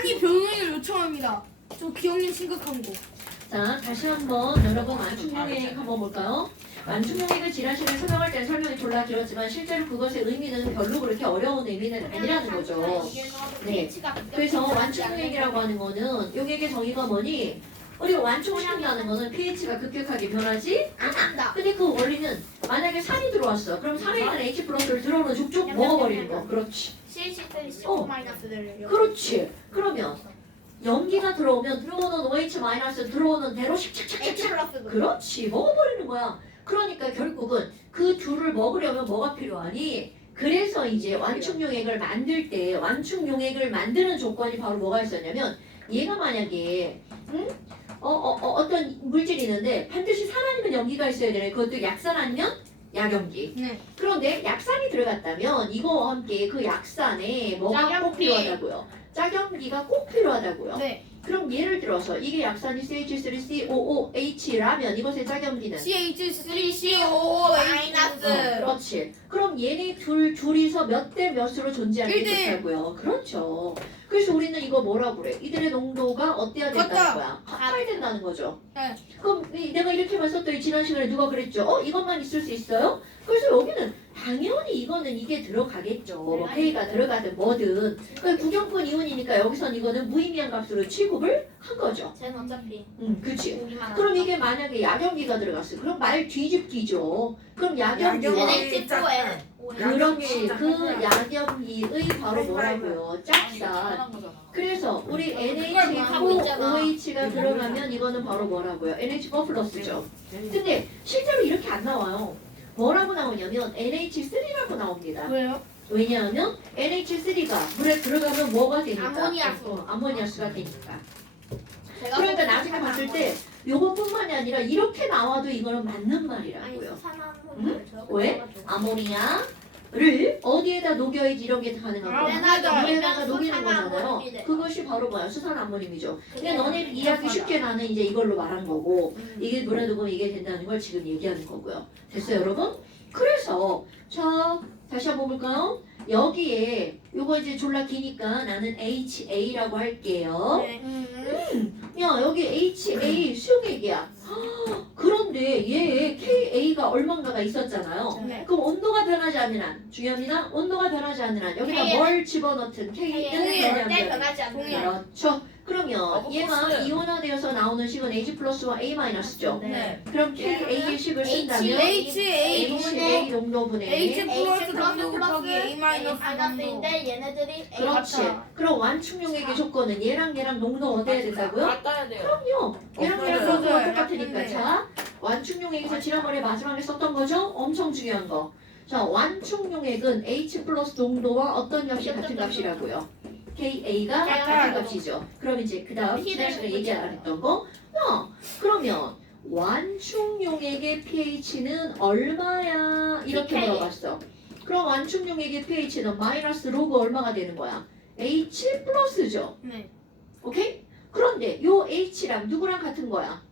상위 변호인을 요청합니다. 저 기억력 심각한 거. 자, 다시 한번 여러분 완충용액 한번 볼까요? 완충용액을 지라시를 설명할 때는 설명이 졸라 길었지만 실제로 그것의 의미는 별로 그렇게 어려운 의미는 아니라는 거죠. 네. 그래서 완충용액이라고 하는 거는 용액의 정의가 뭐니? 우리가 완충을 시킨다는 거는 pH가 급격하게 변하지 않아. 근데 그 원리는 만약에 산이 들어왔어. 그럼 산에 있는 H 플러스를 들어오는 족족 먹어버리는 거. 그렇지. CH3 CO 마이너스를 그렇지. 그러면 연기가 들어오면 들어오는 OH 마이너스 들어오는 대로 씩씩씩씩 H 플러스 그렇지. 먹어버리는 거야. 그러니까 결국은 그 둘을 먹으려면 뭐가 필요하니? 그래서 이제 완충용액을 만들 때 완충용액을 만드는 조건이 바로 뭐가 있었냐면 얘가 만약에 어떤 물질이 있는데 반드시 산 아니면 연기가 있어야 되네. 그것도 약산 아니면 약연기. 네. 그런데 약산이 들어갔다면 이거와 함께 그 약산에 뭐가 꼭 짝연기. 필요하다고요? 짝연기가 꼭 필요하다고요. 네. 그럼 예를 들어서 이게 약산이 CH3COOH라면 이것의 짝연기는 CH3COO 마이너스. 그렇지. 그럼 얘네 둘이서 몇 대 몇으로 존재하는 게 1대1. 좋다고요. 그렇죠. 그래서 우리는 이거 뭐라고 그래? 이들의 농도가 어때야 된다는 같다. 거야? 같아야 된다는 거죠. 네. 그럼 내가 이렇게만 썼더니 지난 시간에 누가 그랬죠? 이것만 있을 수 있어요? 그래서 여기는 당연히 이거는 이게 들어가겠죠. 뭐 K가 들어가든 뭐든. 그 구경권 이온이니까 여기선 이거는 무의미한 값으로 취급을 한 거죠. 쟤는 어차피 그치. 우리만 그럼 이게 만약에 약연기가 들어갔어. 그럼 말 뒤집기죠. 그럼 약연기와 NH4N 그렇지. 그 약연기의 바로 뭐라고요? 짝산. 그래서 우리 NH4OH가 들어가면 이거는 바로 뭐라고요? NH4 플러스죠. 근데 실제로 이렇게 안 나와요. 뭐라고 나오냐면 NH3라고 나옵니다. 왜요? 왜냐하면 NH3가 물에 들어가면 뭐가 되니까? 아모니아수. 아모니아수가 되니까. 그러니까 나중에 봤을 때 요것뿐만이 아니라 이렇게 나와도 이거는 맞는 아니 말이라고요. 수산화물을 왜? 아모니아를 어디에다 녹여야지 이런 게 가능한 거야? 물에다가 물에다가 녹이는 거잖아요. 그것이 바로 뭐야? 수산암모늄이죠. 근데 너네 이해하기 쉽게 나는 이제 이걸로 말한 거고 이게 물에 녹으면 이게 된다는 걸 지금 얘기하는 거고요. 됐어요, 여러분? 그래서 자 다시 한번 볼까요? 여기에 요거 이제 졸라 기니까 나는 HA라고 할게요. 야 여기 HA 수용액이야. 그런데 얘 KA가 얼만가가 있었잖아요. 네. 그럼 온도가 변하지 않는 한 중요합니다. 온도가 변하지 않는 한 여기다 K는 뭘 집어넣든 K는 절대 변하지 변하지 않는 않는 그렇죠. 그러면 얘가 이온화되어서 나오는 식은 H 플러스와 A 마이너스죠. 네. 그럼 KA의 식을 쓴다면 HA HA 농도분의 H 플러스 H 농도 곱하기 A 마이너스 농도. 마이너스인데 얘네들이 A 그렇지. 같아. 그럼 완충용액의 조건은 얘랑 얘랑 농도 어때야 된다고요? 맞아야 돼요. 그럼요. 얘랑 맞아요. 얘랑 농도가 맞아요. 똑같으니까. 맞는데. 자, 완충용액에서 지난번에 마지막에 썼던 거죠? 엄청 중요한 거. 자, 완충용액은 H 플러스 농도와 어떤 값이 같은 값이라고요? KA가 같은 값이죠. 그럼 이제 그 다음 지난 시간에 얘기 안 했던 거. 그러면 완충용액의 pH는 얼마야? 이렇게 pK. 물어봤어. 그럼 완충용액의 pH는 마이너스 로그 얼마가 되는 거야? H 플러스죠. 네. 오케이? 그런데 요 H랑 누구랑 같은 거야?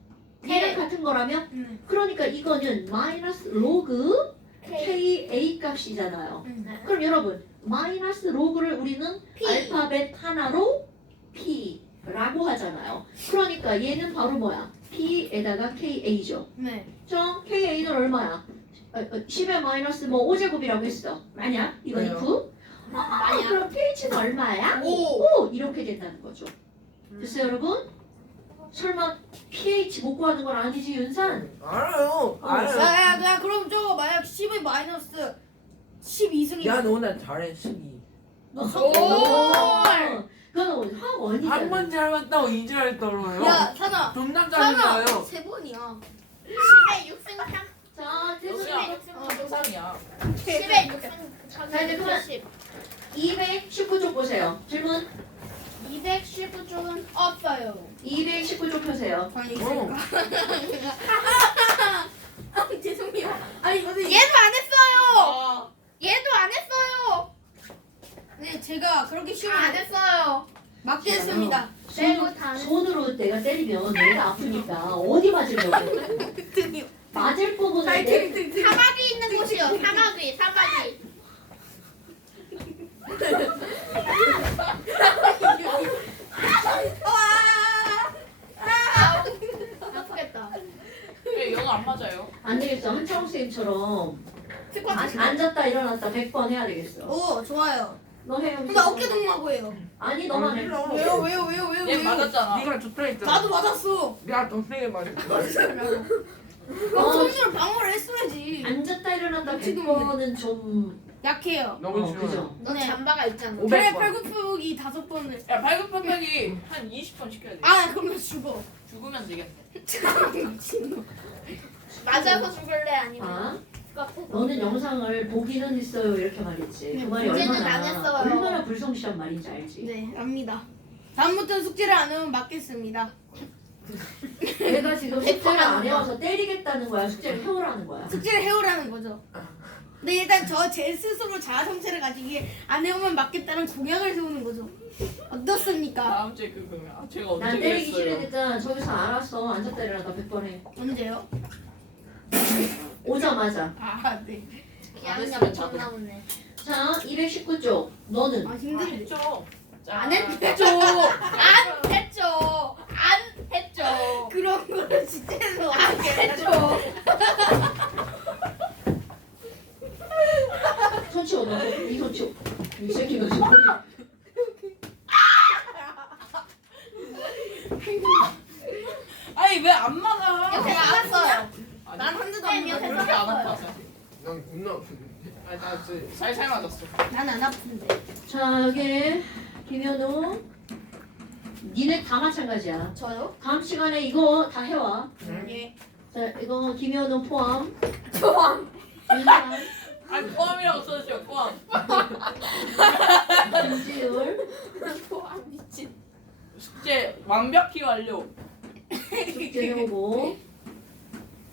얘랑 K. 같은 거라면? 네. 그러니까 이거는 마이너스 로그 KA 값이잖아요. 네. 그럼 여러분 마이너스 로그를 우리는 P. 알파벳 하나로 P라고 하잖아요. 그러니까 얘는 바로 뭐야? P에다가 KA죠. 네. 저 KA는 얼마야? 10의 마이너스 뭐 5제곱이라고 했어. 만약 이건 왜요? 9? 아니야. 그럼 pH는 얼마야? 5. 5 이렇게 된다는 거죠. 됐어요 여러분? 설마 pH 못 구하는 건 아니지 윤산? 알아요. 알아요. 야, 그럼 저거 만약 10의 마이너스 12승이. 야, 너 오늘 잘해, 12. 너 오! 성공. 그건 학원이잖아. 한 번 잘못다고 2주를 떨어요. 야, 사나. 존나 사나. 잘해요. 세 번이야. 10에 6승 3. 자, 됐어요. 10에 6승 3이야. 10에 6승 자, 이제 그만. 219쪽 보세요. 질문. 219쪽은 없어요. 219쪽 펴세요. 아니, 어. 죄송해요. 아니, 선생님. 얘도 안 했어요. 얘도 안 했어요. 네, 제가 그렇게 쉬운 안 했어요. 맞게 했습니다. 빼고 다 안 손으로 내가 때리면 내가 아프니까 어디 맞으려고? 맞을 부분인데 사마귀 있는 곳이요. 사마귀. 안 되겠어. 한창호 선생님처럼 스쿼트. 앉았다 일어났다 100번 해야 되겠어. 오 좋아요. 너 해요. 근데 어깨 동무하고 해요. 아니 너만 해. 왜요? 얘 맞았잖아. 네가 좋다 했잖아. 나도 맞았어. 내가 더 세게 말했어. 그럼 손으로 방어를 했어야지. 앉았다 일어났다 지금 100번은 좀 약해요. 너무 쉬워. 그죠? 너 네. 잠바가 있잖아. 500번. 그래 팔굽혀펴기 5번을. 야 발급평평이 한 20번 시켜야 돼. 아 그럼 나 죽어. 죽으면 되겠네. 미친놈. 맞아서 죽을래 아니면 아 스쿼트? 너는 영상을 보기는 했어요 이렇게 말했지. 네, 그 말이 이제는 얼마나 안 했어요. 얼마나 불성실한 말인지 알지. 네 압니다. 다음부터는 숙제를 안 하면 맞겠습니다. 내가 지금 숙제를 안 해와서 때리겠다는 거야. 숙제를 해오라는 거야. 숙제를 해오라는 거죠. 근데 일단 저 제 스스로 자아 성찰을 가지기에 안 해오면 맞겠다는 공약을 세우는 거죠. 어떻습니까? 다음 주에 그거야. 제가 언제 난 때리기 그랬어요? 싫으니까 저기서 알았어. 앉았다 일어났다 100번 해. 언제요? 오자마자. 아 네. 양념 존나 없네. 자 219쪽. 너는 아 아, 힘들네. 했죠. 안 했죠. 안 했죠. 안 했죠. 그런 거는 진짜로 안 했죠. 손 치워. 너이손 치워. 이 새끼 너 지금 아니 왜 안 막아? 옆에 나왔어요. 아니, 난 한 대도 안 쌤, 옆에 맞았어. 그렇게 안 나왔어요. 아파서. 난 겁나 아픈데. 아니 나 진짜 살살 맞았어. 난안 아픈데. 자 여기 김현우. 니네 다 마찬가지야. 저요? 다음 시간에 이거 다 해와. 예. 자 이거 김현우 포함. 좋아. 윤상, 아니 포함이라고 써주세요. 포함. 김지율. 좋아 미친. 숙제 완벽히 완료. 숙제 해오고.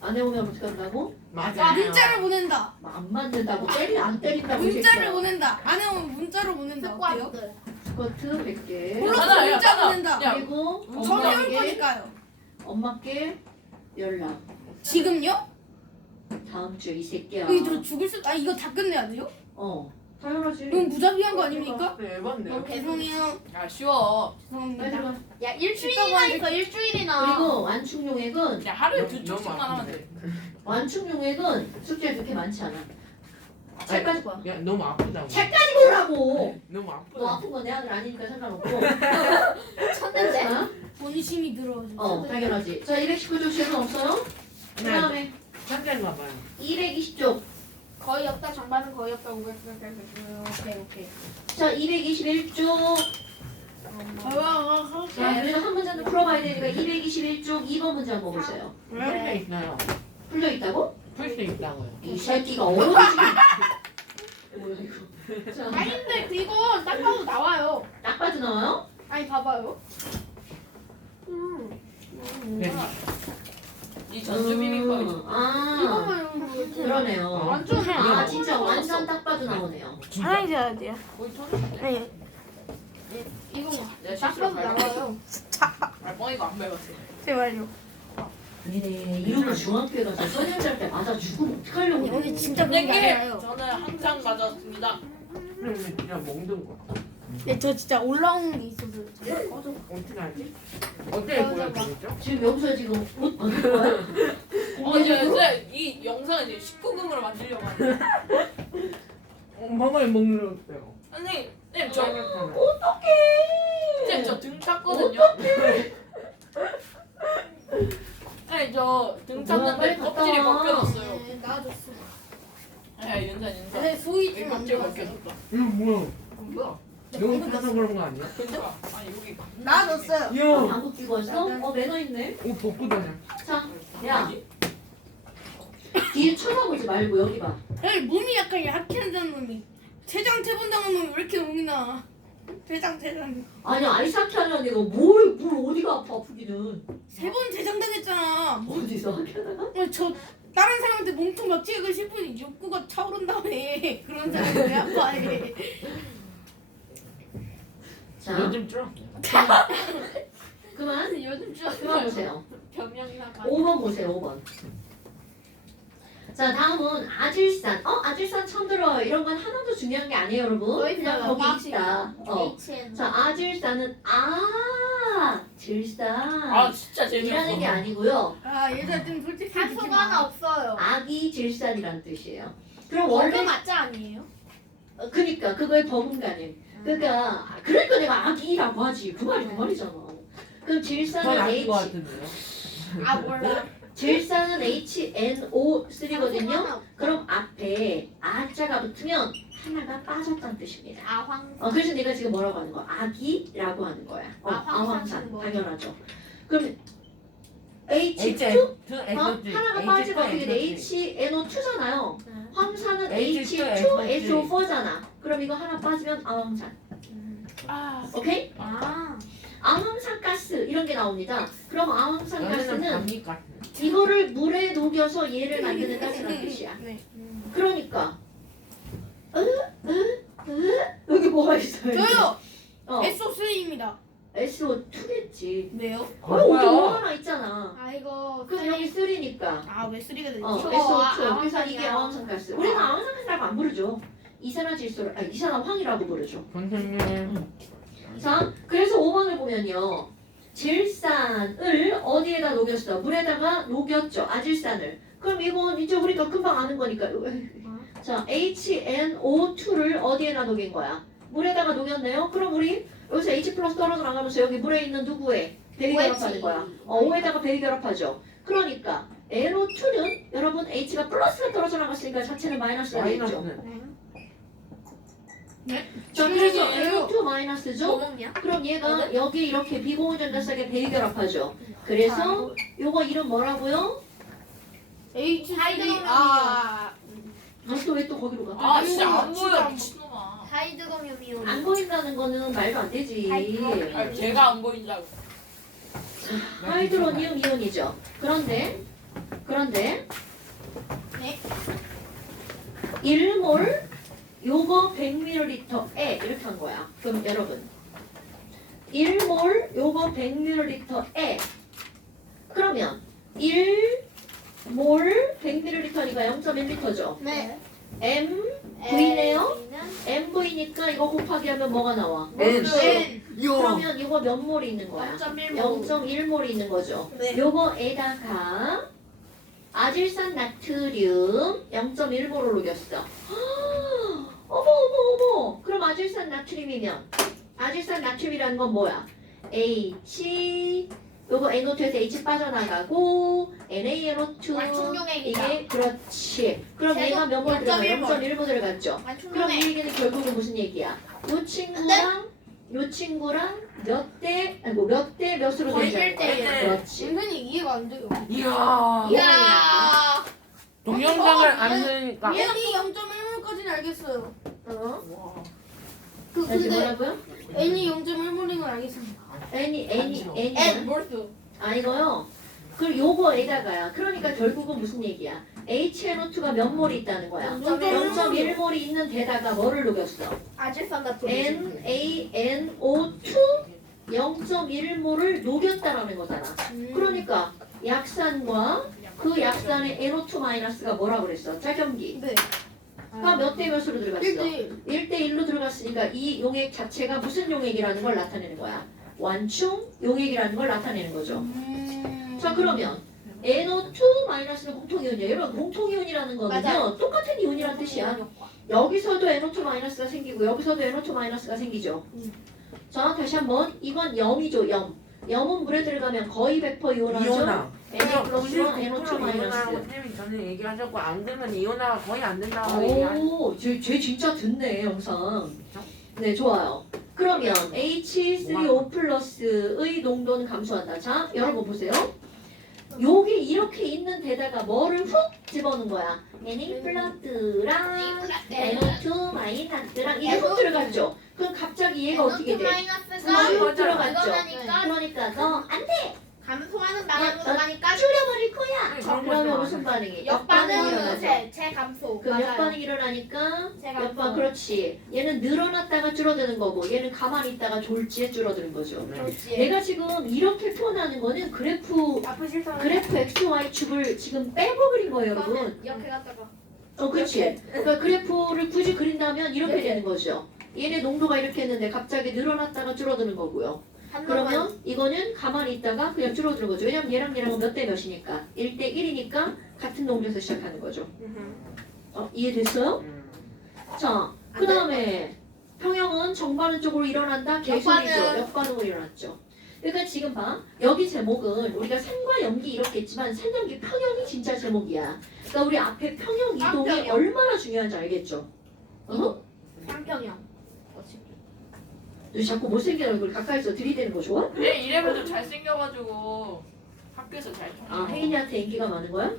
안 해오면 어떻게 한다고? 맞아. 문자를 보낸다. 안 맞는다고 안 때린다고 이 문자를 새끼야. 보낸다. 안 해오면 문자로 보낸다. 어때요? 스쿼트. 스쿼트 100개. 물론 하나, 야, 문자 하나. 보낸다. 야, 그리고 처음 해올 엄마께 거니까요. 엄마께 연락. 지금요? 다음 주에 이 새끼야. 여기 들어 죽을 수. 아 이거 다 끝내야 돼요? 당연하지. 이건 무자비한 거 아닙니까? 네, 에반데요. 죄송해요. 야 쉬워. 빨리 죄송합니다. 가. 야 일주일이나 있어 일주일이나. 그리고 완충용액은 야 하루에 너무- 두 너무 쪽씩만 하면 돼. 완충용액은 숙제 그렇게 많지 않아. 책까지 봐. 야 너무 아프다고. 책까지 보라고. 너무 너 아프다. 아픈 건 내 아들 아니니까 상관없고. 쳤는데? 자, 본심이 들어가지고. 당연하지. 자, 219쪽 질문 없어요? 그 네. 다음에 상대인가 봐요. 220쪽. 거의 없다 전반은 거의 없다 500. 오케이. 자, 221쪽. 자, 그리고 한 문제는 풀어봐야 되니까 221쪽 2번 문제 한번 보세요. 풀 수 있어요. 풀려 있다고? 풀 수 있다고요. 이 새끼가 어디지? 뭐야 이거? 자, 아닌데 이거 딱 봐도 나와요. 딱 봐도 나와요? 아니 봐봐요. 네. 이 전주 비빔밥이 아, 이거만 그러네요. 완전 아, 진짜 완전 딱 봐도 나오네요. 사랑해줘야 돼요. 거의 터졌네. 네. 이거 내가 딱 실수로 봐도 밟았어. 나와요. 아 뻥이가 안 밟았어. 제발요. 얘네 이러고 중학교에 가서 선행할 때 맞아 죽으면 어떡하려고 그래. 오늘 진짜 그런 게 선생님 아니라요. 저는 항상 맞았습니다. 그럼 그냥 먹는 거. 네, 저 진짜 올라오는 게 있어서. 어떻게 알지? 어떻게 보여드리죠? 지금 여기서 지금 옷 벗을 거야? 이제 이 영상을 이제 19금으로 만들려고 하는데 엄마가 먹는데요. 선생님 저 어떡해. 선생님 저 등 탔거든요. 네, 저 등 뭐야, 탔는데 빨리 갔다 껍질이 와. 벗겨졌어요. 네, 나아졌어. 야 윤산. 근데 소위 이 좀 껍질 안 좋았어. 벗겨졌다. 이거 뭐야? 뭐야? 너무 타서 그런 거 아니야? 그니까 아니 여기 나아졌어요. 이야, 방귀 끼고 왔어? 매너 있네. 옷 벗고 다녀. 자, 야. 뒤에 쳐다보지 말고 여기 봐. 여기 몸이 약간 약해한다는 놈이. 퇴장 퇴분당한 놈이 왜 이렇게 몸이 나? 퇴장. 아니 아이스하키 하려는 애가 뭘 어디가 아프기는. 3번 퇴장 당했잖아. 어디서 하키 하다가? 저 다른 사람한테 몸통 막 찍고 싶은 욕구가 차오른 다음에 그런 사람이 왜 아파해? 자, 요즘 좀. 그만. 요즘 그만 보세요. 병명이나 5번 보세요. 5번. 자, 다음은 아질산. 아질산 처음 들어요. 이런 건 하나도 중요한 게 아니에요, 여러분. 그냥 거기 있다. HN. 자, 아질산은 질산. 아 진짜 재미없어. 이라는 게 아니고요. 아 얘들 좀 솔직히 산소가 하나 없어요. 아기 질산이라는 뜻이에요. 그럼 원래 원래 맞자 아니에요? 그러니까 그거의 버금가는 그러니까 내가 아기라고 하지 그 말이 그 말이잖아. 그럼 전 질산은 아닌 것 H 같은데요. 아 몰라. 질산은 HNO3거든요. 그럼 앞에 아자가 붙으면 하나가 빠졌다는 뜻입니다. 아황. 그래서 내가 지금 뭐라고 하는 거야? 아기라고 하는 거야. 아황산 당연하죠. 그럼 H2 하나가 빠지면 어떻게 돼? HNO2잖아요. 황산은 H2SO4잖아. 그럼 이거 하나 빠지면 아황산. 아, 오케이? 아. 아황산 가스 이런 게 나옵니다. 그럼 아황산 여기는 가스는 감기 같은. 이거를 물에 녹여서 얘를 만드는 가스라는 뜻이야. 네. 그러니까 여기 뭐가 있어요? 저요. 어, SO3입니다. SO2겠지. 왜요? 거기 뭐야? 오 하나 있잖아. 아 이거 그럼 여기 3니까. 아왜 3가 되지? 어, 저거 SO2. 그래서 아황산이야. 이게 아황산가스. 우리는 아황산가스라고 안 부르죠. 이산화황이라고 부르죠. 선생님. 자, 그래서 5번을 보면요. 질산을 어디에다 녹였어? 물에다가 녹였죠. 아질산을. 그럼 이건 이제 우리가 금방 아는 거니까. 자, HNO2를 어디에다 녹인 거야? 물에다가 녹였네요. 그럼 우리 여기서 H 플러스 떨어져 나가면서 여기 물에 있는 누구에 배기결합하는 거야. O에다가 배기결합하죠. 그러니까 NO2는 여러분 H가 플러스가 떨어져 나갔으니까 자체는 마이너스가 되겠죠. 마이너스는. 자, 그래서 NO2 마이너스죠. 뭐 먹냐? 그럼 얘가 여기 이렇게 비공유전자석에 배기결합하죠. 그래서 요거 이름 뭐라고요? H3 아. 아또 왜 또 거기로 가? 아 진짜 안 진짜 보여 안 미친놈아. 하이드로미온. 안 보인다는 거는 말도 안 되지. 아, 걔가 안 보인다고. 하이드로니움 이온이죠. 그런데 네. 1몰 요거 100ml에 이렇게 한 거야. 그럼 여러분 1몰 요거 100ml에 그러면 1몰 100ml니까 0.1리터죠. 네. M V네요. M V니까 이거 곱하기 하면 뭐가 나와? N. 그러면 이거 몇 몰이 있는 거야? 0.1몰. 0.1몰이 있는 거죠. 네. 요거에다가 아질산 나트륨 0.1몰을 녹였어. 어머. 그럼 아질산 나트륨이면 아질산 나트륨이라는 건 뭐야? H 요거 NO2에서 H 빠져나가고 NaNO2 완충용액이다. 이게 그렇지. 그럼 얘가 몇 몰 들어가? 0.1몰 들어갔죠. 그럼 이 완충용액. 얘기는 결국은 무슨 얘기야? 요 친구랑 몇 대 몇으로 거의 되는 거야? 1대1. 그렇지. 완전히 이해가 안 돼요. 이야. 야. 동영상을 안 들으니까. N이 0.1몰까지는 알겠어요. 어? 그 다시 근데 뭐라고요? N이 0.1몰인 건 알겠습니다. N이 N 몰수. 아니고요. 그리고 요거에다가야. 그러니까 결국은 무슨 얘기야? HNO2가 몇 몰이 있다는 거야? 0.1몰이 있는 데다가 뭐를 녹였어? 아질산 나트륨. NaNO2 0.1몰을 녹였다라는 거잖아. 그러니까 약산과 그 약산의 NO2 마이너스가 뭐라 그랬어? 짝염기. 네. 가 몇 대 몇으로 들어갔어? 1대1. 1대1로 들어갔으니까 이 용액 자체가 무슨 용액이라는 걸 나타내는 거야. 완충 용액이라는 걸 나타내는 거죠. 자 그러면 NO2 마이너스는 공통이온이야. 여러분 공통이온이라는 거는요. 맞아요. 똑같은 이온이라는 뜻이야. 여기서도 NO2 마이너스가 생기고 여기서도 NO2 마이너스가 생기죠. 자 다시 한번 이건 0이죠. 0. 0은 물에 들어가면 거의 100% 이온하죠. 이온화. Na 플러스와 NO2 마이너스. 이온화라고 쌤이 전에 얘기하셨고 안 들면 이온화가 거의 안 된다고 얘기하셨어요. 오, 쟤 진짜 듣네 영상. 네, 좋아요. 그러면 H3O 플러스의 농도는 감소한다. 자, 여러분 보세요. 여기 이렇게 있는 데다가 뭐를 훅 집어넣은 거야. Na 플러스랑 NO2 마이너스랑 이게 훅 들어갔죠. 그럼 갑자기 얘가 어떻게 돼? 마이너스가 쭉 들어갔죠. 그러니까 그러니까 너 안 돼. 감소하는 방향으로 가니까 줄여버릴 거야. 네, 그런 그러면 거죠. 무슨 반응이? 역반응은 일어나죠. 제 감소. 그 역반응이 일어나니까 제가 역반 그렇지. 얘는 늘어났다가 줄어드는 거고 얘는 가만히 있다가 졸지에 줄어드는 거죠. 그렇지. 내가 지금 이렇게 표현하는 거는 그래프 x, y 축을 지금 빼고 그린 거예요, 여러분. 이렇게 갔다가 그렇지. 그러니까 그래프를 굳이 그린다면 이렇게 되는 거죠. 얘네 농도가 이렇게 했는데 갑자기 늘어났다가 줄어드는 거고요. 한 그러면 번만 이거는 가만히 있다가 그냥 줄어드는 거죠. 왜냐면 얘랑 얘랑은 몇 대 몇이니까 1대 1이니까 같은 동력에서 시작하는 거죠. 이해됐어요? 자, 그 다음에 평형은 정반응 쪽으로 일어난다. 계속이죠. 역반응. 역반응으로 일어났죠. 그러니까 지금 봐. 여기 제목은 우리가 산과 연기 이렇게 했지만 산, 연기, 평형이 진짜 제목이야. 그러니까 우리 앞에 평형 이동이 깜짝이야. 얼마나 중요한지 알겠죠? 삼평형. 너 자꾸 못생긴 얼굴 가까이서 들이대는 거 좋아? 얘 이래봬도 잘생겨가지고 학교에서 잘 통해. 아, 혜인이한테 인기가 많은 거야?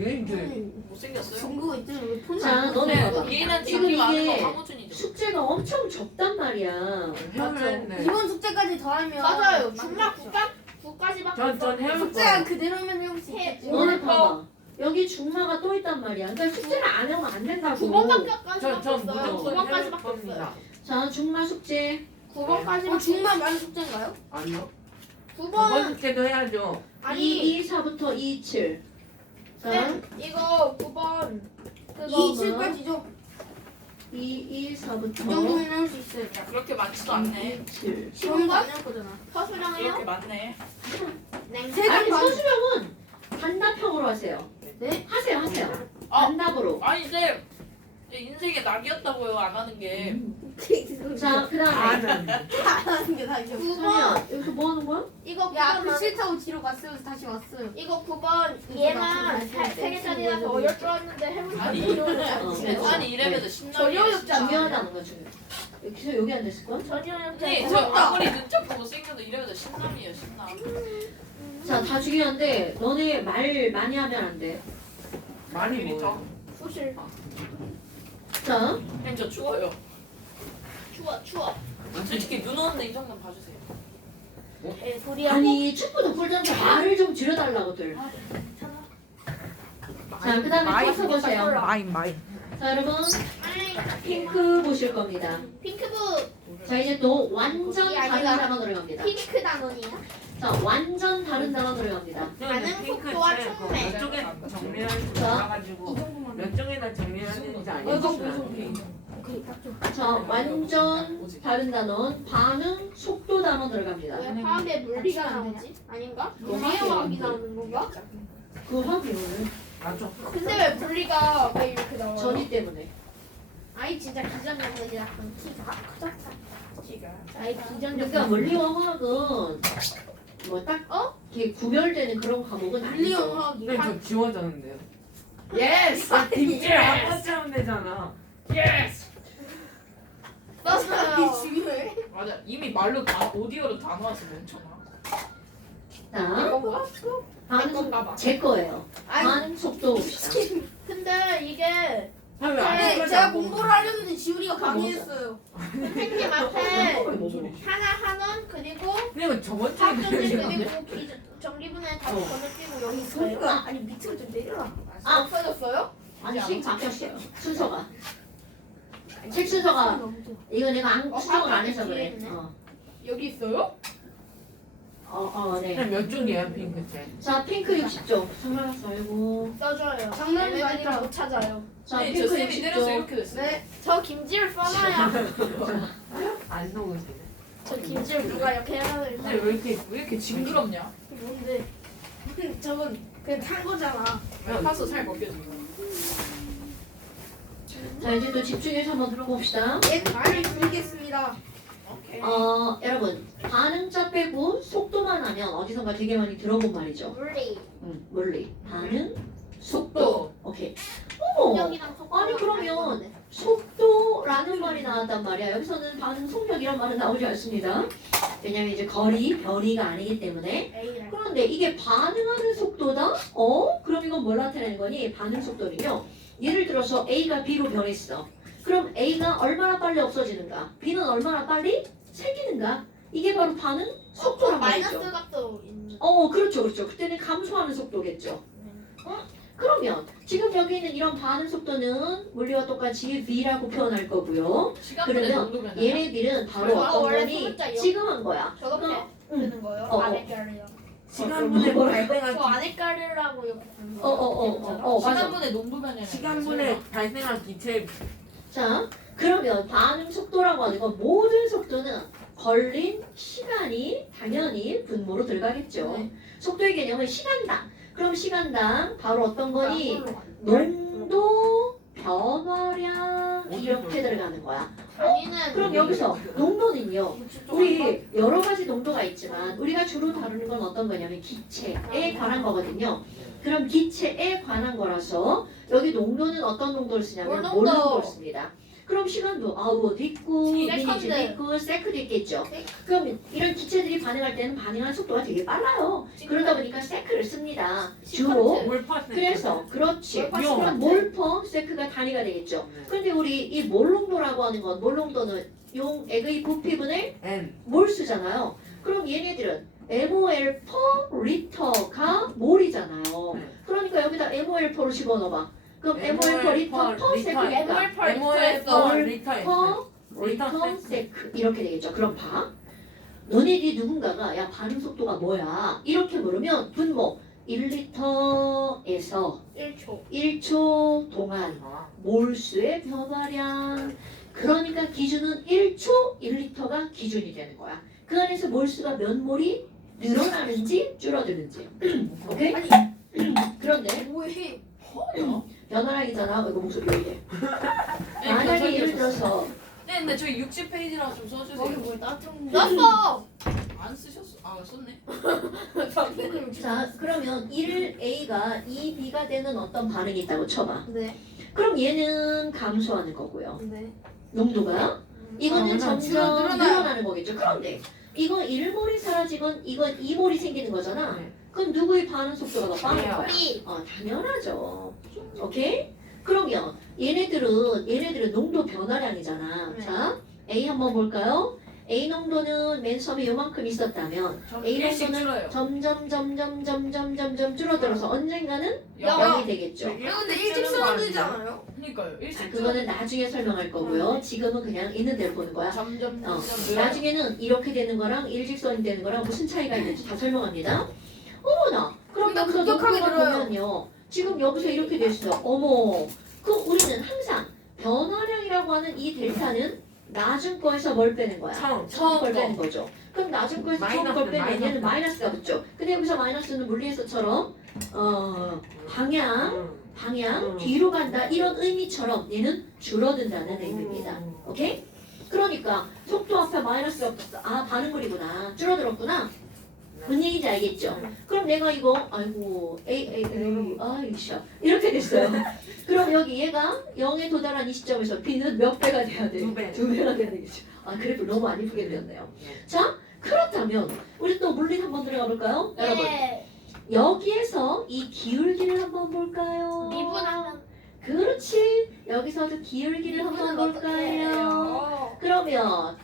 얘 이제 못생겼어요? 중국어 있잖아. 왜 폰을 자, 안 너네 써? 봐봐. 얘는 지금 지금 많은 거 이게 황호준이죠. 숙제가 엄청 적단 말이야. 헤어를 했네. 이번 숙제까지 더하면 맞아요. 중간 국까지밖에 전 헤어를 숙제가 거야. 그대로면 해볼 수 있겠지. 너네 봐봐. 여기 중마가 또 있단 말이야. 그러니까 숙제를 안 하면 안 된다고. 9번까지밖에 전 없어요. 무조건 헤어를 9번까지밖에 없어요. 겁니다. 자, 중마 숙제. 9번까지밖에 중만 많은 숙제인가요? 아니요. 9번 9번 숙제도 해야죠. 아니 224부터 27. 자, 네, 이거 9번 그거 227까지죠. 224부터 그 정도면 할 수 있어요. 야 그렇게 많지도 않네. 27. 시험도 안 할 거잖아. 서술형 그렇게 해요? 많네. 세 아니, 장 서술형은 단답형으로 하세요. 네? 하세요. 아. 단답으로. 아니 근데 인생의 낙이었다고요 안 하는 게. 자, 그 다음에. 아는. 안 하는 게 다죠. 9번 여기서 뭐 하는 거야? 이거 야, 9번 그 싫다고 뒤로 갔어요. 다시 왔어요. 이거 9번 얘만 세 개짜리라서 어려울 줄 알았는데 해보니까 아니 어. 아니 이래봬도 신나게. 중요하다는 거야, 중요. 여기서 여기 안 됐을 거야? 전혀 아니 저 아무리 눈썹 못생겨도 이래봬도 신남이에요 신남. 자, 다 중요한데 너네 말 많이 하면 안 돼. 말이 뭐예요? 수실 자, 그냥 저 추워요. 추워 솔직히 눈 오는데 이 정도는 봐주세요. 소리야 아니 축구도 꿀던데 말을 좀 줄여달라고들. 자, 그 다음에 또 써보세요. 마인. 자, 여러분 핑크 보실 겁니다. 핑크부 자, 이제 또 완전 이게 다른 아니라 단어로 갑니다. 핑크 단원이야? 자, 완전 다른 단어로 갑니다. 반응 속도와 촉매. 몇 쪽에 정리를 자, 나가지고 몇 쪽에다 정리를 했는지 알려주시면 자, 완전 다른 단어는 반응 속도 단어 들어갑니다. 왜 화학에 물리가 나오지? 아닌가? 그거 물리의 화학이에요. 화학이 나오는 건가? 그 화기는 맞죠? 근데 왜 물리가 왜 이렇게 나와요? 전이 때문에. 아이 진짜 기전력이 약간 키가 커졌다. 키가. 아이 기전력. 그러니까 물리와 화학은 뭐 딱 이렇게 구별되는 그런 과목은 물리형 아니죠. 화학이. 근데 저 지워졌는데요. 예스. 뒷줄 안 맞추면 되잖아. 예스. 맞아요. 중요해. 맞아 이미 말로 다 오디오로 다 나왔어 멍청아. 자, 이거 뭐야? 반응 건가 봐. 속도 제 거예요. 아니, 반응 속도 봅시다. 근데 이게 왜안 네, 제가 공부를 하려는데 지우리가 강의했어요. 선생님 앞에 뭐. 하나 한원 그리고 그리고 저번 학점제 주에 그리고 전기분해 다 건너뛰고 여기 있어요. 손가 아니 밑으로 좀 내려라. 아 없어졌어요? 아니, 식 바뀌었어요. 순서가. 책 순서가 이거 내가 수정을 안 해서 그래. 여기 있어요? 네. 그냥 몇 쪽이에요 핑크색? 자, 핑크 60쪽. 정말 알고. 써줘요. 장난이 얘네들이 아니라. 못 찾아요. 자, 네, 저 핑크 쌤이 때려서 60쪽. 이렇게 됐어. 네, 저 김지를 써놔요. 안 녹으시네. 저 김지를 누가 이렇게 해놔서 근데 왜 이렇게 징그럽냐? 뭔데? 저건 그냥 탄 거잖아. 파서 살 벗겨진 거. 자, 이제 또 집중해서 한번 들어봅시다. 예, 많이 줄이겠습니다. 오케이. 여러분, 반응자 빼고 속도만 하면 어디선가 되게 많이 들어본 말이죠. 물리. 물리. 반응, 속도. 또 오케이. 어머, 속력이랑 속도. 아니, 그러면 속도라는 말이 나왔단 말이야. 여기서는 반응 속력이란 말은 나오지 않습니다. 왜냐면 이제 거리, 별이가 아니기 때문에. A를. 그런데 이게 반응하는 속도다? 그럼 이건 뭘 나타내는 거니? 반응 속도는요. 예를 들어서 A가 B로 변했어. 그럼 A가 얼마나 빨리 없어지는가? B는 얼마나 빨리 생기는가? 이게 바로 반응 속도란 마이너스 말이죠. 값도 있는. 그렇죠, 그렇죠. 그때는 감소하는 속도겠죠. 그러면 지금 여기 있는 이런 반응 속도는 물리와 똑같이 V라고 표현할 거고요. 시간분의 그러면 농도면 얘네들은 바로 그래서 어떤 원래 거니? 소문자요? 지금 한 거야. 저렇게 되는 거예요? 어. 아랫가리요. 시간분의 뭐라 발생한 저 아랫가리라고 이렇게 되는 거예요. 맞아. 시간분의 농도면이야. 시간분의 발생한 기체 자, 그러면 반응 속도라고 하는 건 모든 속도는 걸린 시간이 당연히 분모로 들어가겠죠. 네. 속도의 개념은 시간당. 그럼 시간당 바로 어떤 거니? 농도 변화량 이렇게 들어가는 거야. 아니는 그럼 여기서 농도는요. 우리 여러 가지 농도가 있지만 우리가 주로 다루는 건 어떤 거냐면 기체에 관한 거거든요. 그럼 기체에 관한 거라서 여기 농도는 어떤 농도를 쓰냐면 몰농도. 몰농도를 씁니다. 그럼 시간도 아워도 있고 미니즈도 세컨드. 있고 세크도 있겠죠. 그럼 이런 기체들이 반응할 때는 반응하는 속도가 되게 빨라요. 그러다 보니까 세크를 씁니다. 주로. 그래서 그렇지. 그럼 몰퍼 세크가 단위가 되겠죠. 그런데 우리 이 몰농도라고 하는 건 몰농도는 용 액의 부피분을 N. 몰 쓰잖아요. 그럼 얘네들은 MOL per 리터가 몰이잖아요. 네. 그러니까 여기다 MOL per로 집어넣어봐. 그럼 MOL per 리터 per 세크니까 MO에서 리터에. per 리터 세크 이렇게 되겠죠. 그럼 봐. 너네들이 누군가가 야 반응 속도가 뭐야? 이렇게 물으면 분모 1리터에서 1초. 1초 동안 몰수의 변화량. 그러니까 기준은 1초 1리터가 기준이 되는 거야. 그 안에서 몰수가 몇 몰이 늘어나는지 줄어드는지. 오케이? 그런데 뭐해? 변화량이잖아. 이거 목소리 왜 이래? 만약에 예를 들어서 네, 근데 저희 60페이지라고 좀 거기 써주세요. 뭘 따뜻한 났어. 안 쓰셨어? 아, 썼네. 자 그러면 1A가 2B가 되는 어떤 반응이 있다고 쳐봐. 네. 그럼 얘는 감소하는 거고요. 네. 농도가 이거는 점점 늘어나요. 늘어나는 거겠죠. 그런데 이거 1몰이 사라지건 이건 2몰이 생기는 거잖아. 그럼 누구의 반응 속도가 더 빠른 거야? B. 당연하죠. 오케이? 그러면 얘네들은 농도 변화량이잖아. 네. 자, A 한번 볼까요? A 농도는 맨 처음에 요만큼 있었다면 A 일씩 농도는 줄어요. 점점 줄어들어서 언젠가는 영. 0이 되겠죠. 야, 근데 일직선은 되지 않아요? 그러니까요. 자, 일씩 그거는 나중에 설명할 거고요. 지금은 그냥 있는 대로 보는 거야. 점점 나중에는 이렇게 되는 거랑 일직선이 되는 거랑 무슨 차이가 있는지 다 설명합니다. 어머나, 그럼 근데 여기서 급격하게 농도가 늘어요. 보면요. 지금 여기서 이렇게 됐어. 어머, 그 우리는 항상 변화량이라고 하는 이 델타는 낮은 거에서 뭘 빼는 거야? 처음 걸 빼는 거죠. 그럼 낮은 거에서 처음 걸 빼면 마이너스. 얘는 마이너스가 붙죠. 근데 여기서 마이너스는 물리에서처럼 방향 뒤로 간다 이런 의미처럼 얘는 줄어든다는 의미입니다. 오케이? 그러니까 속도 앞에 마이너스가 붙어. 아 반응물이구나. 줄어들었구나. 뭔 얘기인지 알겠죠? 그럼 내가 이거 아이고 아이샤 이렇게 됐어요. 그럼 여기 얘가 0에 도달한 이 시점에서 B는 몇 배가 돼야 돼? 두 배. 2배가 돼야 되겠죠. 아 그래프 너무 안 이쁘게 그렸네요. 자 그렇다면 우리 또 물리 한번 들어가 볼까요? 여러분 예. 여기에서 이 기울기를 한번 볼까요? 미분하면 그렇지. 여기서도 기울기를 한번 볼까요? 그러면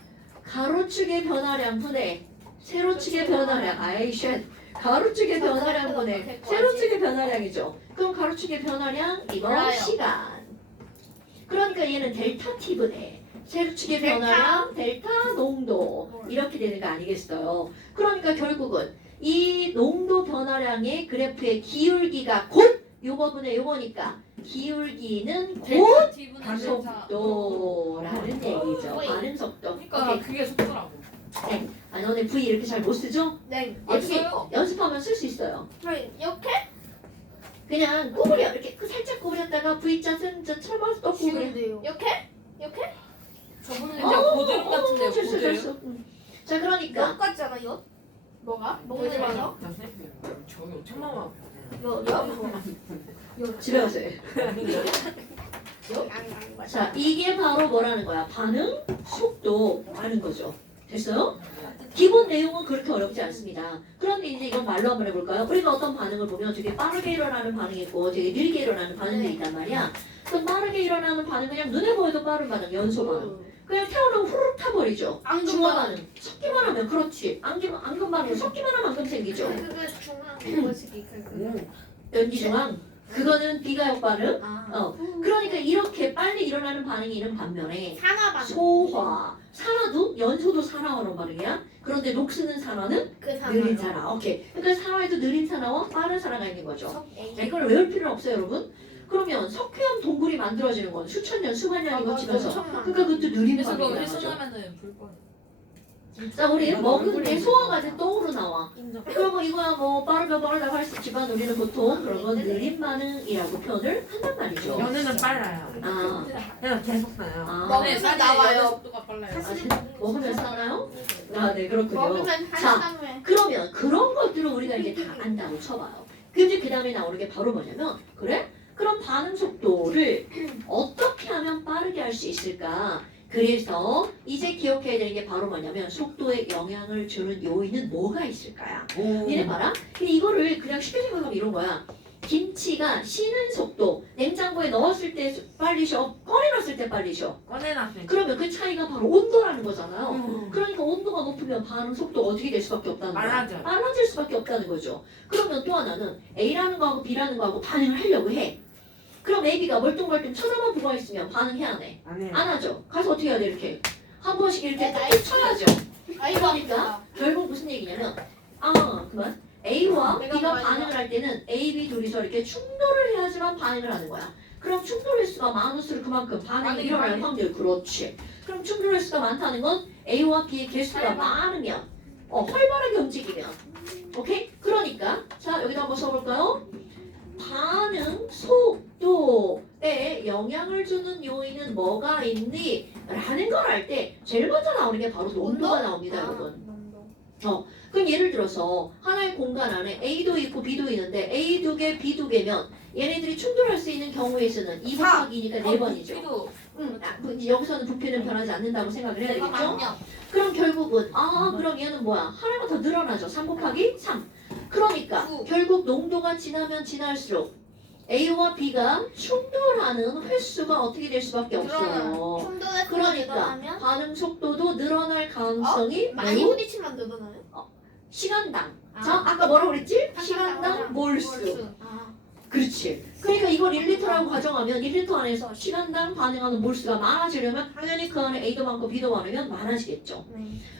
가로축의 변화량 분의 세로축의 변화량 아이쉣 가로축의 변화량 분의 세로축의 변화량이죠. 그럼 가로축의 변화량 이거 몰라요. 시간. 그러니까 얘는 델타 T분의 세로축의 델타. 변화량 델타 농도 이렇게 되는 거 아니겠어요? 그러니까 결국은 이 농도 변화량의 그래프의 기울기가 곧 요거분의 요거니까 기울기는 곧 속도라는 얘기죠. 반응 속도. 그러니까 오케이. 그게 속도라고. 아 너네 V 이렇게 잘 못 쓰죠? 네. 어떻게 써요. 연습하면 쓸 수 있어요. 이렇게? 그냥 구부려 이렇게 살짝 구부렸다가 V자 쓴자 쳐봐서 또 구부려. 쉬운데요. 이렇게? 이렇게? 저분은 그냥 고드름 같은데요. 됐어 고드름. 됐어. 자 그러니까 엿 같잖아, 엿? 뭐가? 먹는 거? 저기 엄청 천만 원. 엿? 집에 가서 해. 자 이게 바로 뭐라는 거야? 반응 속도라는 거죠. 됐어요? 기본 내용은 그렇게 어렵지 않습니다. 그런데 이제 이건 말로 한번 해볼까요? 우리가 어떤 반응을 보면 되게 빠르게 일어나는 반응이 있고 되게 느리게 일어나는 반응들이 있단 말이야. 그 빠르게 일어나는 반응 그냥 눈에 보여도 빠른 반응, 연소 반응. 그냥 태우면 후루룩 타버리죠. 중화 반응. 섞기만 하면 그렇지. 앙금 반응 섞기만 하면 앙금 생기죠. 그게 중앙 뭐시기 연기 중앙. 그거는 비가역 반응. 아. 그러니까 이렇게 빨리 일어나는 반응이 있는 반면에 산화반. 소화. 산화도 연소도 산화하는 반응이야. 그런데 녹스는 산화는 그 느린 산화. 오케이. 그러니까 산화에도 느린 산화와 빠른 산화가 있는 거죠. 자, 이걸 외울 필요는 없어요, 여러분. 그러면 석회암 동굴이 만들어지는 건 수천 년, 수만 년이 거치면서 그러니까 그것도 느린 그래서 그거 반응이라는 거죠. 회수하면은 불 뻔. 자, 우리 이거 먹은 얼굴이 게 소화가 돼 똥으로 나와. 인정. 그러면 이거야 뭐 빠르면 빠르다고 할 수 있지만 우리는 보통 그런 건 느린 반응이라고 표현을 한단 말이죠. 연애는 빨라요. 아, 그냥 계속 나요. 아, 먹으면 네, 나와요. 속도가 빨라요. 먹으면 싸나요? 아, 네, 그렇군요. 먹으면 한 자, 시간에 그러면 그런 것들을 우리가 이게 다 안다고 쳐봐요. 근데 그 다음에 나오는 게 바로 뭐냐면, 그래? 그럼 반응 속도를 어떻게 하면 빠르게 할 수 있을까? 그래서 이제 기억해야 되는 게 바로 뭐냐면 속도에 영향을 주는 요인은 뭐가 있을까요? 니네 봐라. 근데 이거를 그냥 쉽게 생각하면 이런 거야. 김치가 쉬는 속도, 냉장고에 넣었을 때 빨리 쉬어, 꺼내놨을 때 빨리 쉬어. 꺼내놨어요. 그러면 그 차이가 바로 온도라는 거잖아요. 그러니까 온도가 높으면 반응 속도가 어떻게 될 수밖에 없다는 거야. 빨라져. 빨라질 수밖에 없다는 거죠. 그러면 또 하나는 A라는 거하고 B라는 거하고 반응을 하려고 해. 그럼 A, B가 멀뚱멀뚱 쳐다만 보고 있으면 반응해야 안 해? 안 해요. 안 하죠. 가서 어떻게 해야 돼? 이렇게 한 번씩 이렇게 딱 쳐야죠. 그러니까 결국 무슨 얘기냐면 그만 A와 내가 B가 많이 반응을 할 때는 A, B 둘이서 이렇게 충돌을 해야지만 반응을 하는 거야. 그럼 충돌 횟수가 많을수록 그만큼 반응이 일어날 확률. 그렇지. 그럼 충돌 횟수가 많다는 건 A와 B의 개수가 많으면 활발하게 움직이면 오케이? 그러니까 자 여기다 한번 써볼까요? 반응 속도에 영향을 주는 요인은 뭐가 있니? 라는 걸 알 때 제일 먼저 나오는 게 바로 온도가 나옵니다 여러분. 그럼 예를 들어서 하나의 공간 안에 A도 있고 B도 있는데 A 2개, B 2개면 얘네들이 충돌할 수 있는 경우에서는 2 곱하기니까 4번이죠. 도 이제 여기서는 부피는 변하지 않는다고 생각을 해야 되겠죠? 그럼 결국은 그럼 얘는 뭐야? 하나가 더 늘어나죠. 3 곱하기 3. 그러니까 결국 농도가 지나면 지날수록 A와 B가 충돌하는 횟수가 어떻게 될 수밖에 없어요. 충돌에 그러니까 늘어나면 반응 속도도 늘어날 가능성이 많이 매우 부딪히면 늘어나요? 시간당. 자, 아까 뭐라고 그랬지? 시간당 몰수. 그렇지. 그러니까 이걸 1리터라고 가정하면 1리터 안에서 시간당 반응하는 몰수가 많아지려면 당연히 그 안에 A도 많고 B도 많으면 많아지겠죠.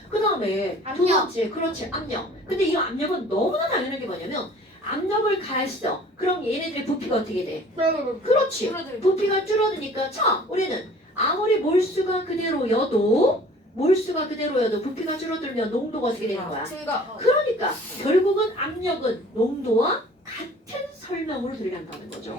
그 다음에 두 압력. 번째, 그렇지, 압력. 근데 이 압력은 너무나 당연한 게 뭐냐면 압력을 가했어. 그럼 얘네들의 부피가 어떻게 돼? 그렇지. 부피가 줄어드니까 자, 우리는 아무리 몰수가 그대로여도 부피가 줄어들면 농도가 어떻게 되는 거야? 그러니까 결국은 압력은 농도와 같은 설명으로 들어간다는 거죠.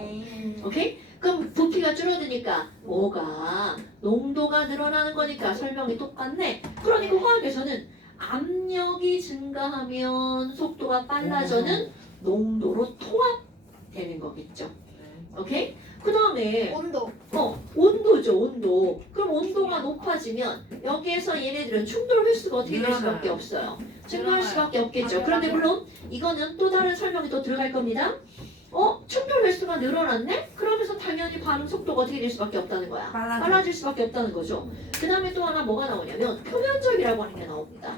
오케이? 그럼 부피가 줄어드니까 뭐가? 농도가 늘어나는 거니까 설명이 똑같네. 그러니까 화학에서는 압력이 증가하면 속도가 빨라져는 농도로 통합되는 거겠죠. 오케이? 그 다음에 온도. 온도죠, 온도. 그럼 온도가 높아지면 여기에서 얘네들은 충돌 횟수가 어떻게 될 수밖에 없어요. 증가할 수밖에 없겠죠. 그런데 물론 이거는 또 다른 설명이 또 들어갈 겁니다. 충돌 횟수가 늘어났네? 그러면서 당연히 반응 속도가 어떻게 될 수밖에 없다는 거야. 빨라질 수밖에 없다는 거죠. 그 다음에 또 하나 뭐가 나오냐면 표면적이라고 하는 게 나옵니다.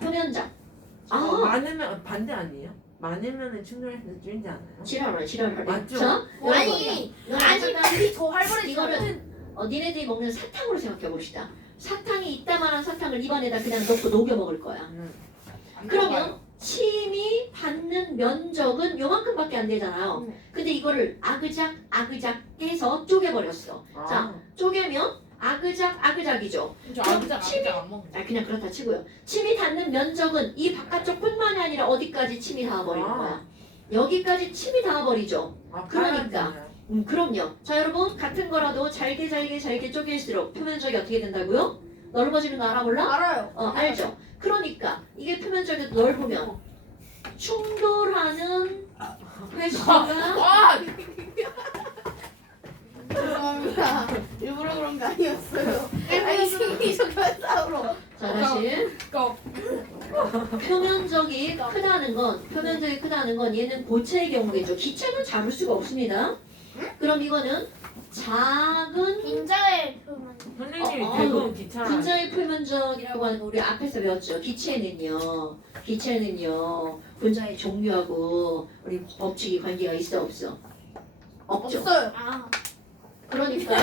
표면적. 많으면 반대 아니에요? 많으면은 충돌해서 줄지 않아요? 지랄하네. 맞죠? 자, 아니, 둘이 더 활발해지잖아. 이거는 니네들이 먹는 사탕으로 생각해 봅시다. 사탕이 이따만한 사탕을 입안에다 그냥 넣고 녹여 먹을 거야. 그러면 침이 닿는 면적은 요만큼밖에 안 되잖아요. 근데 이거를 아그작 해서 쪼개버렸어. 자, 쪼개면 아그작이죠. 저 아기작 안 먹는. 그냥 그렇다 치고요. 침이 닿는 면적은 이 바깥쪽뿐만이 아니라 어디까지 침이 닿아버리는 거야. 여기까지 침이 닿아버리죠. 그러니까. 그럼요. 자, 여러분 같은 거라도 잘게 쪼갤수록 표면적이 어떻게 된다고요? 넓어지는 거 알아 몰라? 알아요. 알죠. 그러니까 이게 표면적이 넓으면 충돌하는 횟수가 죄송합니다. 일부러 그런 게 아니었어요. 아니 심리적 현상으로. 자 다시 표면적이 크다는 건 얘는 고체의 경우겠죠. 기체는 잡을 수가 없습니다. 그럼 이거는 작은 인자의 표면. 선생님이 어, 대부분 귀찮아. 분자의 표면적이라고 하는 거 우리 앞에서 배웠죠. 기체는요 분자의 종류하고 우리 법칙이 관계가 있어 없어? 없죠. 없어요. 그러니까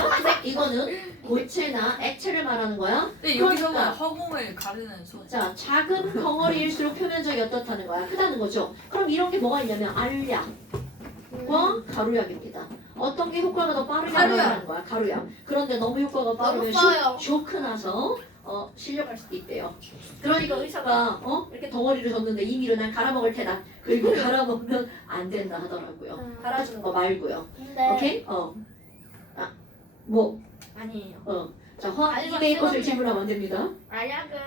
이거는 고체나 액체를 말하는 거야. 근데 여기서는 그러니까. 허공을 가르는 소리. 자, 작은 덩어리일수록 표면적이 어떻다는 거야? 크다는 거죠. 그럼 이런 게 뭐가 있냐면 알약과 가루약입니다. 어떤 게 효과가 더 빠르냐고 가루약. 하는 거야? 가루약. 그런데 너무 효과가 빠르면 너무 빠요. 쇼크 나서 실려갈 수도 있대요. 그러니까 의사가 이렇게 덩어리를 줬는데 임의로 난 갈아먹을 테다. 그리고 갈아먹으면 안 된다 하더라고요. 갈아주는 거 말고요. 근데 오케이? 뭐 아니에요. 자, 화학님의 것을 질문하면 안 됩니다. 알약은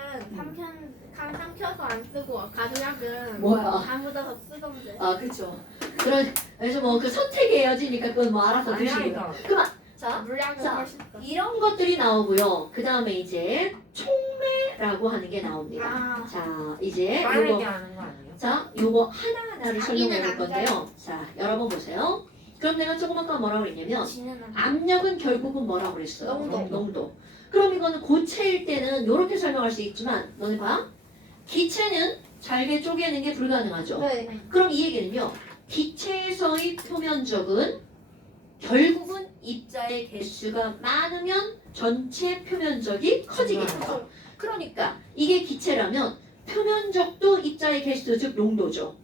삼켜서 안 쓰고 가두약은 뭐야? 다 묻어서 쓰던데. 아, 그렇죠. 그래서 뭐 그 선택의 여지니까 그건 뭐 알아서 드시고요. 아니니까. 그만. 자, 물약은 자, 훨씬 더. 이런 것들이 나오고요. 그 다음에 이제 촉매라고 하는 게 나옵니다. 아, 자, 이제 빠르게 요거 하는 거 아니에요? 자, 요거 하나하나를 자기는 설명해 볼 안 건데요. 자, 여러분 보세요. 그럼 내가 조금 아까 뭐라고 그랬냐면 지는 안. 압력은 결국은 뭐라고 그랬어요? 농도. 그럼 이거는 고체일 때는 이렇게 설명할 수 있지만 너네 봐. 기체는 잘게 쪼개는 게 불가능하죠. 네. 그럼 이 얘기는요. 기체에서의 표면적은 결국은 입자의 개수가 많으면 전체 표면적이 커지겠죠. 그러니까 이게 기체라면 표면적도 입자의 개수 즉 농도죠.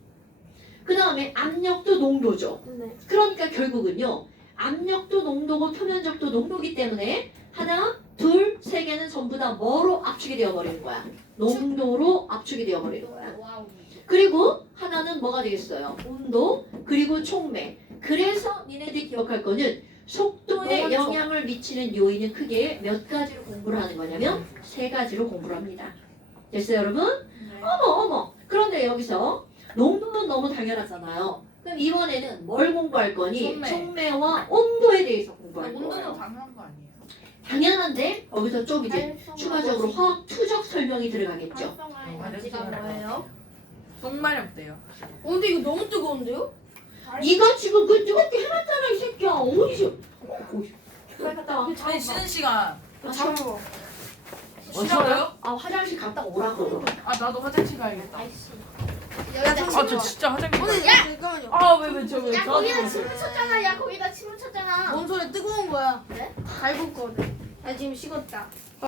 그 다음에 압력도 농도죠. 네. 그러니까 결국은요. 압력도 농도고 표면적도 농도기 때문에 하나, 둘, 세 개는 전부 다 뭐로 압축이 되어버리는 거야? 농도로 압축이 되어버리는 거야. 와우. 그리고 하나는 뭐가 되겠어요? 온도, 그리고 촉매. 그래서 니네들이 기억할 거는 속도에 영향을 미치는 요인은 크게 몇 가지로 공부를 하는 거냐면 세 가지로 공부를 합니다. 됐어요, 여러분? 어머. 그런데 여기서 농도는 너무 당연하잖아요. 그럼 이번에는 뭘 공부할 거니? 촉매와 온도에 대해서 공부할 거예요. 당연한 거 아니에요? 당연한데 여기서 좀 이제 추가적으로 화학 투적 설명이 들어가겠죠. 활성화의 가치가 뭐예요? 똥마렵대요. 근데 이거 너무 뜨거운데요? 네가 지금 그 뜨겁게 해놨잖아 이 새끼야. 어디서? 빨리 갔다 와. 아니 쉬는 시간 잠깐만. 쉬라고요? 화장실 갔다 오라고. 아 나도 화장실 가야겠다. 아이씨. 아 저 진짜 화장실 오늘 가야 잠깐만요. 아왜저왜 야 거기다 침 묻혔잖아. 야 거기다 침 묻혔잖아. 뭔 소리야 뜨거운 거야. 그래? 잘 붓거든. 나 지금 식었다.